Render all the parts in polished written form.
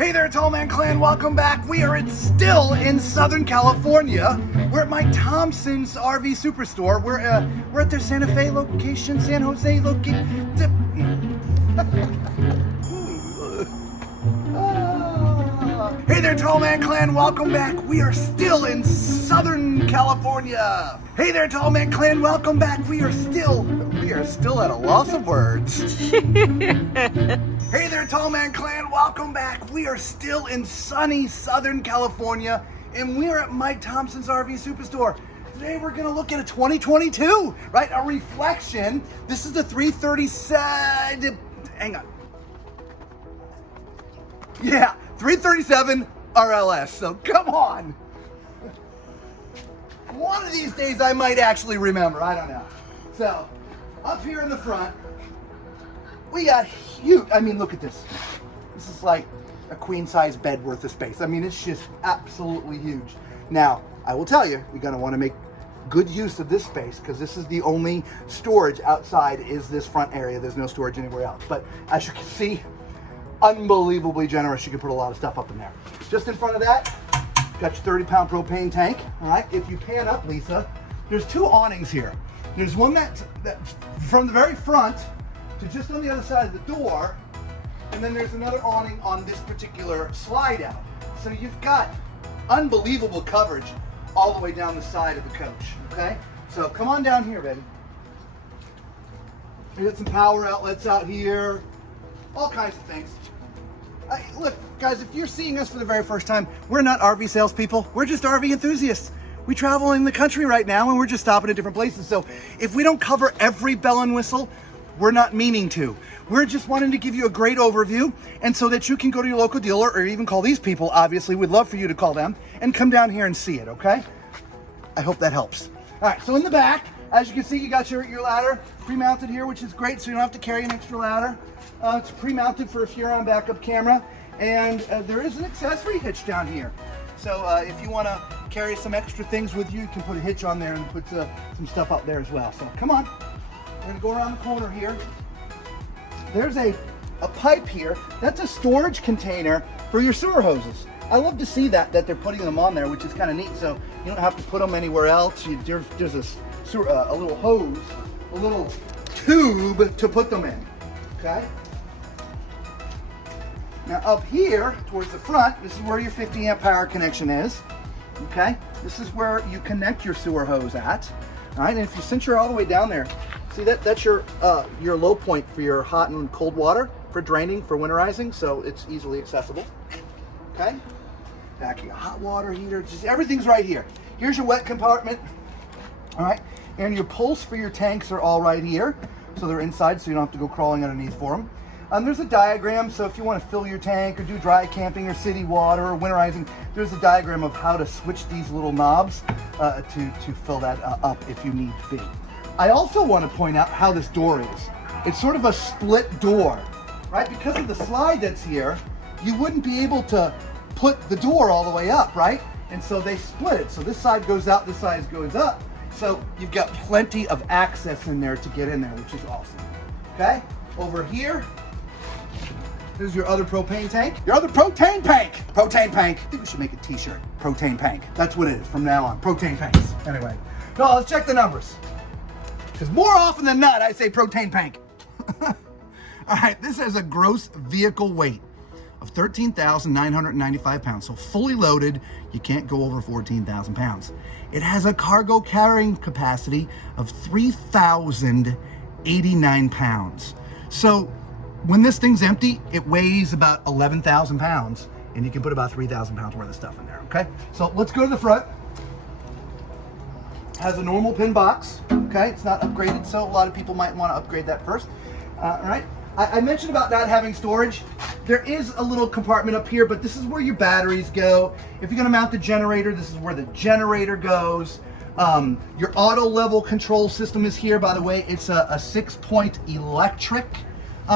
Hey there, Tall Man Clan, welcome back. We are still in Southern California. We're at Mike Thompson's RV Superstore. We're at their Santa Fe location, San Jose location. Hey there, Tall Man Clan, welcome back. We are still in Southern California. Hey there, Tall Man Clan, welcome back. We are still at a loss of words. Hey there, Tall Man Clan, welcome back. We are still in sunny Southern California, and we're at Mike Thompson's RV Superstore. Today we're gonna look at a 2022, right? A reflection. This is the 337, hang on. Yeah, 337 RLS, so come on. One of these days I might actually remember, I don't know. So, up here in the front, we got huge, I mean, look at this. This is like a queen size bed worth of space. I mean, it's just absolutely huge. Now, I will tell you, you're gonna wanna make good use of this space because this is the only storage outside is this front area. There's no storage anywhere else. But as you can see, unbelievably generous. You can put a lot of stuff up in there. Just in front of that, got your 30-pound propane tank. All right, if you pan up, Lisa, there's two awnings here. There's one that's from the very front to just on the other side of the door, and then there's another awning on this particular slide out. So you've got unbelievable coverage all the way down the side of the coach, okay? So come on down here, baby. We got some power outlets out here, all kinds of things. Look, guys, if you're seeing us for the very first time, we're not RV salespeople. We're just RV enthusiasts. We travel in the country right now, and we're just stopping at different places. So if we don't cover every bell and whistle, we're not meaning to. We're just wanting to give you a great overview, and so that you can go to your local dealer or even call these people. Obviously, we'd love for you to call them and come down here and see it, okay? I hope that helps. All right, so in the back, as you can see, you got your ladder pre-mounted here, which is great, so you don't have to carry an extra ladder. It's pre-mounted for if you're on backup camera, and there is an accessory hitch down here. So if you want to carry some extra things with you, you can put a hitch on there and put some stuff up there as well. So come on, we're gonna go around the corner here. There's a pipe here. That's a storage container for your sewer hoses. I love to see that they're putting them on there, which is kind of neat. So you don't have to put them anywhere else. There's a little hose, a little tube to put them in, okay? Now up here towards the front, this is where your 50 amp power connection is, okay? This is where you connect your sewer hose at, all right? And if you since you're all the way down there, see that's your low point for your hot and cold water for draining, for winterizing, so it's easily accessible, okay? Back your hot water heater, just everything's right here. Here's your wet compartment, all right? And your pulls for your tanks are all right here, so they're inside, so you don't have to go crawling underneath for them. There's a diagram, so if you want to fill your tank or do dry camping or city water or winterizing, there's a diagram of how to switch these little knobs to fill that up if you need to be. I also want to point out how this door is. It's sort of a split door, right? Because of the slide that's here, you wouldn't be able to put the door all the way up, right? And so they split it. So this side goes out, this side goes up. So you've got plenty of access in there to get in there, which is awesome. Okay? Over here, there's your other propane tank. Your other propane tank. Propane tank. I think we should make a t-shirt. Propane tank. That's what it is from now on. Propane tanks. Anyway. No, let's check the numbers. Because more often than not, I say propane tank. All right, this has a gross vehicle weight of 13,995 pounds. So fully loaded, you can't go over 14,000 pounds. It has a cargo carrying capacity of 3,089 pounds. So when this thing's empty, it weighs about 11,000 pounds, and you can put about 3,000 pounds worth of stuff in there, okay? So let's go to the front. Has a normal pin box, okay? It's not upgraded, so a lot of people might want to upgrade that first. All right, I mentioned about not having storage. There is a little compartment up here, but this is where your batteries go. If you're gonna mount the generator, this is where the generator goes. Your auto level control system is here, by the way. It's a 6-point electric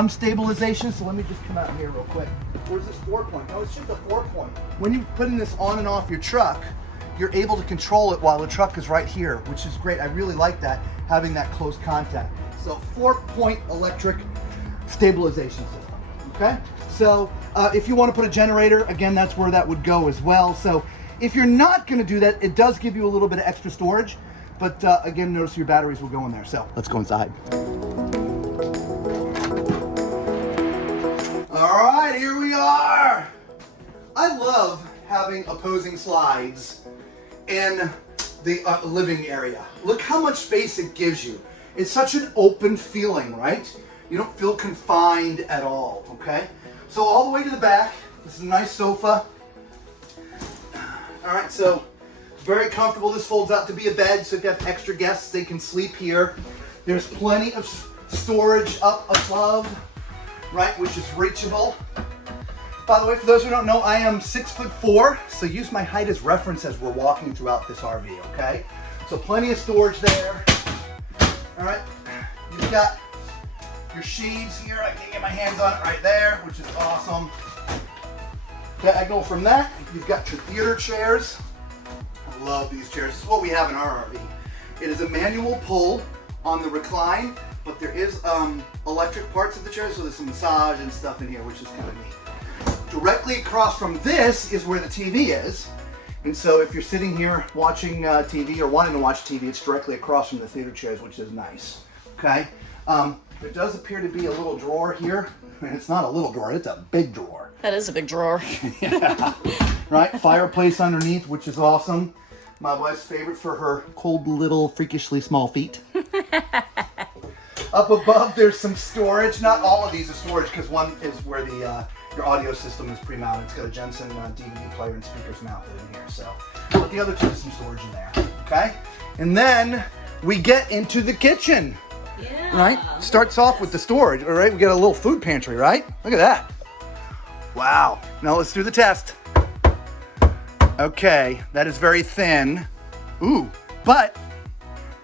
stabilization. So let me just come out here real quick. Where's this 4-point? Oh, it's just a 4-point. When you're putting this on and off your truck, you're able to control it while the truck is right here, which is great. I really like that, having that close contact. So 4-point electric stabilization system, okay? So If you want to put a generator, again, that's where that would go as well. So if you're not going to do that, it does give you a little bit of extra storage. But again, notice your batteries will go in there. So let's go inside. All right, here we are. I love having opposing slides in the living area. Look how much space it gives you. It's such an open feeling, right? You don't feel confined at all, okay? So all the way to the back, this is a nice sofa. All right, so very comfortable. This folds out to be a bed, so if you have extra guests, they can sleep here. There's plenty of storage up above, right, which is reachable. By the way, for those who don't know, I am 6'4", so use my height as reference as we're walking throughout this RV, okay? So plenty of storage there. All right, you've got your shades here. I can get my hands on it right there, which is awesome. Diagonal from that, you've got your theater chairs. I love these chairs. This is what we have in our RV. It is a manual pull on the recline, but there is electric parts of the chair, so there's some massage and stuff in here, which is kind of neat. Directly across from this is where the TV is. And so if you're sitting here watching TV or wanting to watch TV, it's directly across from the theater chairs, which is nice, okay? There does appear to be a little drawer here. And it's not a little drawer, it's a big drawer. That is a big drawer. Yeah, right? Fireplace underneath, which is awesome. My wife's favorite for her cold little freakishly small feet. Up above, there's some storage. Not all of these are storage because one is where the your audio system is pre-mounted. It's got a Jensen DVD player and speakers mounted in here. So, but the other two, there's some storage in there. Okay, and then we get into the kitchen. Yeah. Right? Starts off with the storage. All right, we got a little food pantry. Right? Look at that. Wow. Now let's do the test. Okay, that is very thin. Ooh, but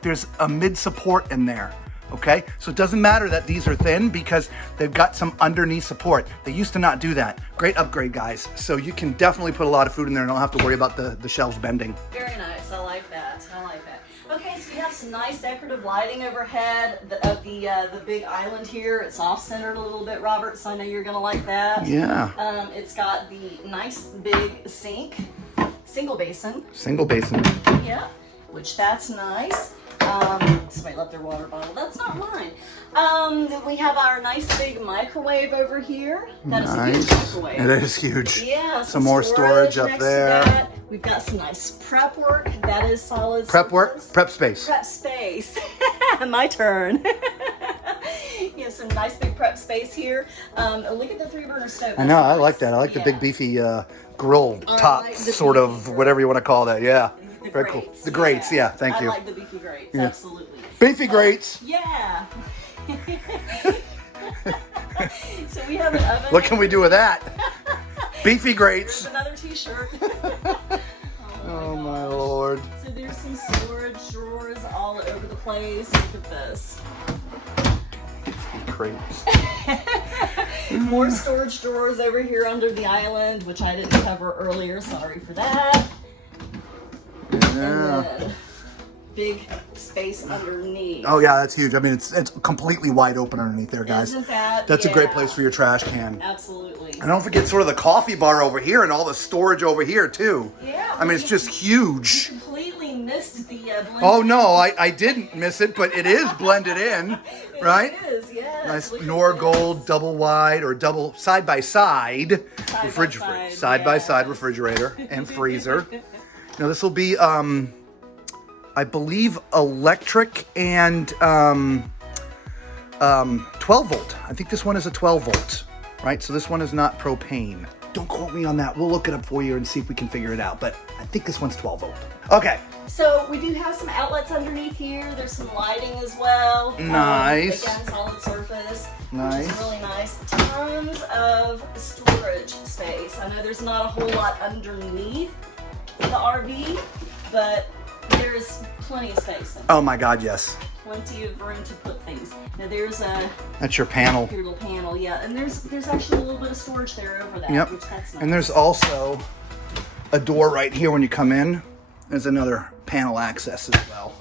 there's a mid support in there. Okay, so it doesn't matter that these are thin because they've got some underneath support. They used to not do that. Great upgrade, guys. So you can definitely put a lot of food in there and don't have to worry about the shelves bending. Very nice. I like that. I like that. Okay, so we have some nice decorative lighting overhead of the big island here. It's off-centered a little bit, Robert, so I know you're gonna like that. Yeah. It's got the nice big sink, single basin. Single basin. Yeah, which that's nice. Somebody left their water bottle. That's not mine. Then we have our nice big microwave over here. That is a huge microwave. It is huge. Yeah. Some more storage up there. We've got some nice prep work. That is solid. Prep work? Prep space. Prep space. My turn. Yeah, some nice big prep space here. Look at the 3-burner stove. I know, I like that. I like the big beefy grill top, like sort of, whatever you want to call that. Yeah. Very cool. The grates, yeah, thank you. I like the beefy grates, absolutely. Beefy grates. Yeah. So we have an oven. What can we do with that? Beefy grates. There's another t-shirt. Oh my Lord. So there's some storage drawers all over the place. Look at this. Grates. More storage drawers over here under the island, which I didn't cover earlier. Sorry for that. Yeah. And then big space underneath. Oh yeah, that's huge. I mean, it's completely wide open underneath there, guys. Isn't that? That's a great place for your trash can. Absolutely. And don't forget sort of the coffee bar over here and all the storage over here too. Yeah. I mean, it's just huge. You completely missed the blend. Oh no, I didn't miss it, but it is blended in, right? It is, yes. Nice Nor Gold double wide or double side by side refrigerator, side by side refrigerator and freezer. Now this will be, I believe, electric and 12 volt. I think this one is a 12 volt, right? So this one is not propane. Don't quote me on that. We'll look it up for you and see if we can figure it out. But I think this one's 12 volt. Okay. So we do have some outlets underneath here. There's some lighting as well. Nice. Again, solid surface. Nice. Which is really nice. Tons of storage space. I know there's not a whole lot underneath the RV, but there's plenty of space. Oh my God, yes. Plenty of room to put things. Now there's a That's your panel. your little panel, yeah, and there's actually a little bit of storage there over that, Yep. which that's nice. And there's also a door right here when you come in. There's another panel access as well.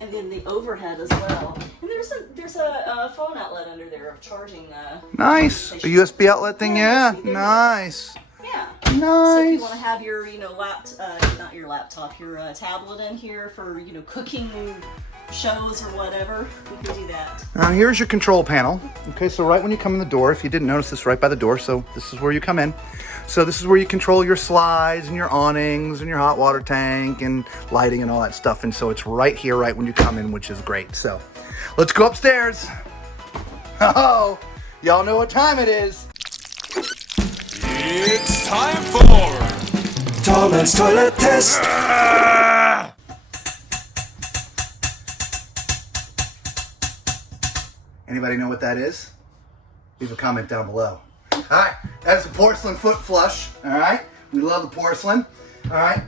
And then the overhead as well. And there's a phone outlet under there of charging the. Nice. A USB outlet thing, yeah. Nice. Yeah. Nice. So if you want to have your, not your laptop, your tablet in here for, cooking shows or whatever, we can do that. Now here's your control panel. Okay, so right when you come in the door, if you didn't notice this, right by the door, so this is where you come in. So this is where you control your slides and your awnings and your hot water tank and lighting and all that stuff. And so it's right here, right when you come in, which is great. So let's go upstairs. Oh, y'all know what time it is. It's time for Tallman's Toilet Test. Anybody know what that is? Leave a comment down below. All right, that's a porcelain foot flush. All right, we love the porcelain. All right,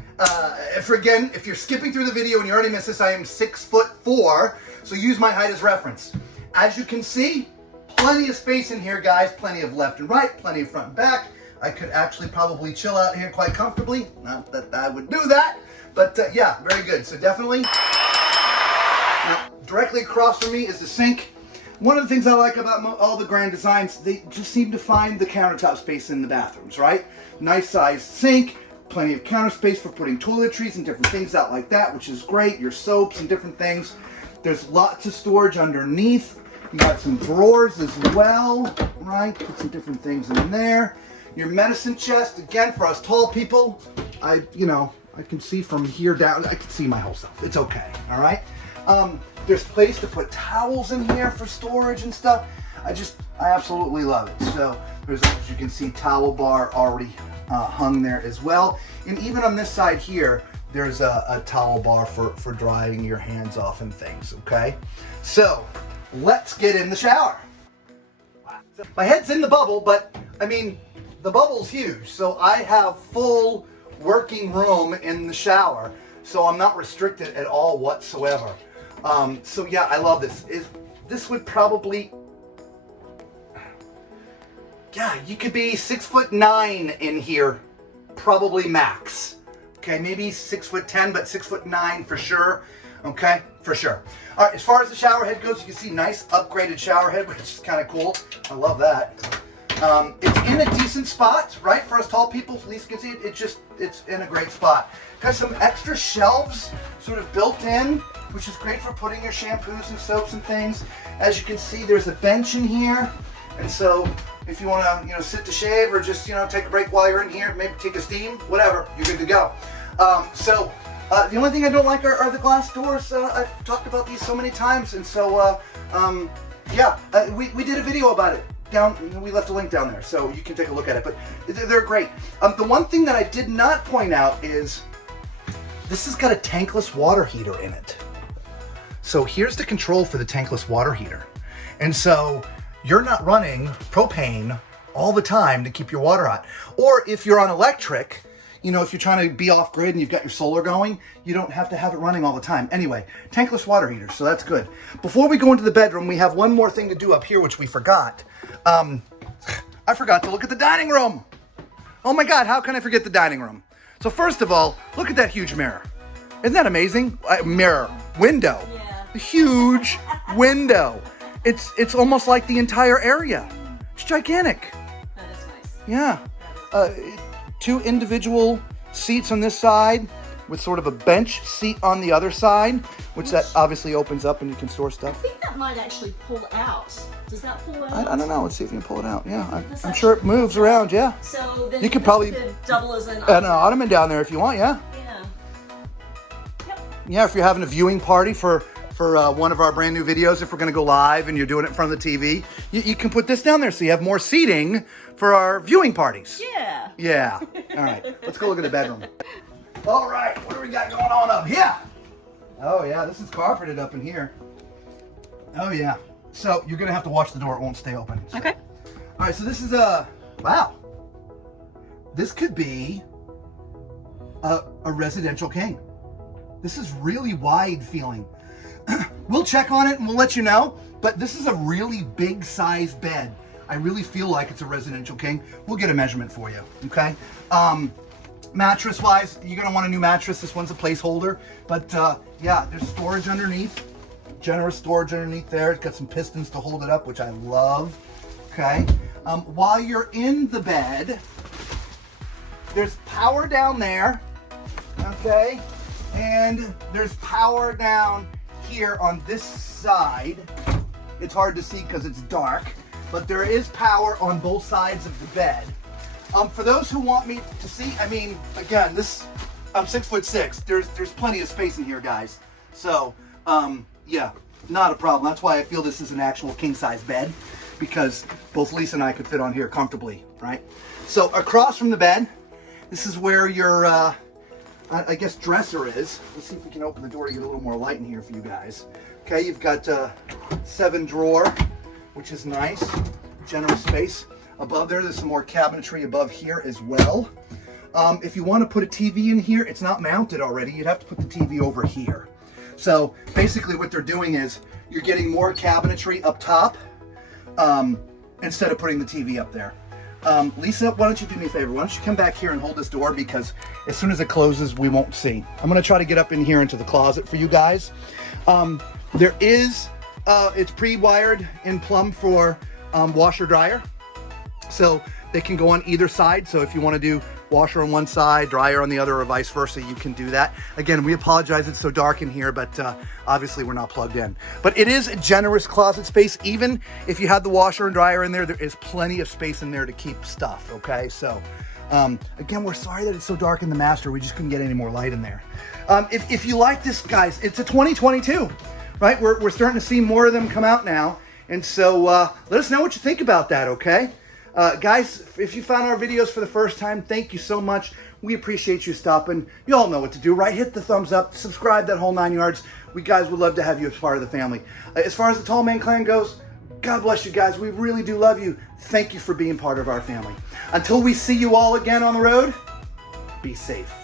if you're skipping through the video and you already missed this, I am 6'4", so use my height as reference. As you can see, plenty of space in here, guys. Plenty of left and right, plenty of front and back. I could actually probably chill out here quite comfortably. Not that I would do that, but yeah, very good. So definitely. Now, directly across from me is the sink. One of the things I like about all the Grand Designs, they just seem to find the countertop space in the bathrooms, right? Nice sized sink, plenty of counter space for putting toiletries and different things out like that, which is great. Your soaps and different things. There's lots of storage underneath. You got some drawers as well, right? Put some different things in there. Your medicine chest, again, for us tall people, I can see from here down, I can see my whole self. It's okay, all right? There's place to put towels in here for storage and stuff. I absolutely love it. So there's, as you can see, towel bar already hung there as well. And even on this side here, there's a towel bar for drying your hands off and things, okay? So let's get in the shower. My head's in the bubble, but I mean, the bubble's huge. So I have full working room in the shower. So I'm not restricted at all whatsoever. So yeah, I love this. This would probably, yeah, you could be 6'9" in here, probably max. Okay, maybe 6'10", but 6'9" for sure. Okay, for sure. All right, as far as the shower head goes, you can see nice upgraded shower head, which is kind of cool. I love that. It's in a decent spot, right? For us tall people, at least you can see it. It's in a great spot. Got some extra shelves sort of built in, which is great for putting your shampoos and soaps and things. As you can see, there's a bench in here. And so if you want to, sit to shave or just, take a break while you're in here, maybe take a steam, whatever, you're good to go. The only thing I don't like are the glass doors. I've talked about these so many times. And so, we did a video about it. We left a link down there, so you can take a look at it, but they're great. The one thing that I did not point out is this has got a tankless water heater in it. So here's the control for the tankless water heater. And so you're not running propane all the time to keep your water hot. Or if you're on electric, if you're trying to be off grid and you've got your solar going, you don't have to have it running all the time. Anyway, tankless water heater, so that's good. Before we go into the bedroom, we have one more thing to do up here, which we forgot. I forgot to look at the dining room. Oh my God, how can I forget the dining room? So first of all, look at that huge mirror. Isn't that amazing? Window. Yeah. A huge window. It's almost like the entire area. It's gigantic. That is nice. Yeah. 2 individual seats on this side with sort of a bench seat on the other side, which that obviously opens up and you can store I stuff. think that might actually pull out. Does that pull out? I don't know. Let's see if you can pull it out. Yeah, I'm sure it moves around. Yeah. So then You could probably double as an an ottoman down there if you want. Yeah. Yeah. Yep. Yeah. If you're having a viewing party for one of our brand new videos, if we're going to go live and you're doing it in front of the TV, you can put this down there so you have more seating for our viewing parties. Yeah. Yeah. All right. Let's go look at the bedroom. All right. What do we got going on up here? Oh yeah, this is carpeted up in here. Oh yeah. So you're gonna have to watch the door; it won't stay open. So. Okay. All right. So this is wow. This could be a residential king. This is really wide feeling. We'll check on it and we'll let you know. But this is a really big size bed. I really feel like it's a residential king. We'll get a measurement for you. Okay. Mattress wise, you're gonna want a new mattress. This one's a placeholder, but yeah, there's storage underneath. Generous storage underneath there. It's got some pistons to hold it up, which I love. Okay. While you're in the bed, there's power down there. Okay. And there's power down here on this side. It's hard to see because it's dark, but there is power on both sides of the bed. For those who want me to see, I mean, again, I'm 6'6". There's plenty of space in here, guys. So, yeah, not a problem. That's why I feel this is an actual king size bed, because both Lisa and I could fit on here comfortably, right? So across from the bed, this is where your, I guess, dresser is. Let's see if we can open the door to get a little more light in here for you guys. Okay, you've got 7 drawer, which is nice, generous space. Above there, there's some more cabinetry above here as well. If you want to put a TV in here, it's not mounted already. You'd have to put the TV over here. So basically what they're doing is you're getting more cabinetry up top instead of putting the TV up there. Lisa, why don't you do me a favor? Why don't you come back here and hold this door, because as soon as it closes, we won't see. I'm going to try to get up in here into the closet for you guys. There is, it's pre-wired in plumb for washer dryer. So they can go on either side. So if you want to do washer on one side, dryer on the other, or vice versa, you can do that. Again, we apologize it's so dark in here, but obviously we're not plugged in. But it is a generous closet space. Even if you had the washer and dryer in there, there is plenty of space in there to keep stuff, okay? So again, we're sorry that it's so dark in the master. We just couldn't get any more light in there. If you like this, guys, it's a 2022, right? We're starting to see more of them come out now. And so let us know what you think about that, okay? Guys, if you found our videos for the first time, thank you so much. We appreciate you stopping. You all know what to do, right? Hit the thumbs up, subscribe, that whole 9 yards. We guys would love to have you as part of the family. As far as the Tall Man Clan goes, God bless you guys. We really do love you. Thank you for being part of our family. Until we see you all again on the road, be safe.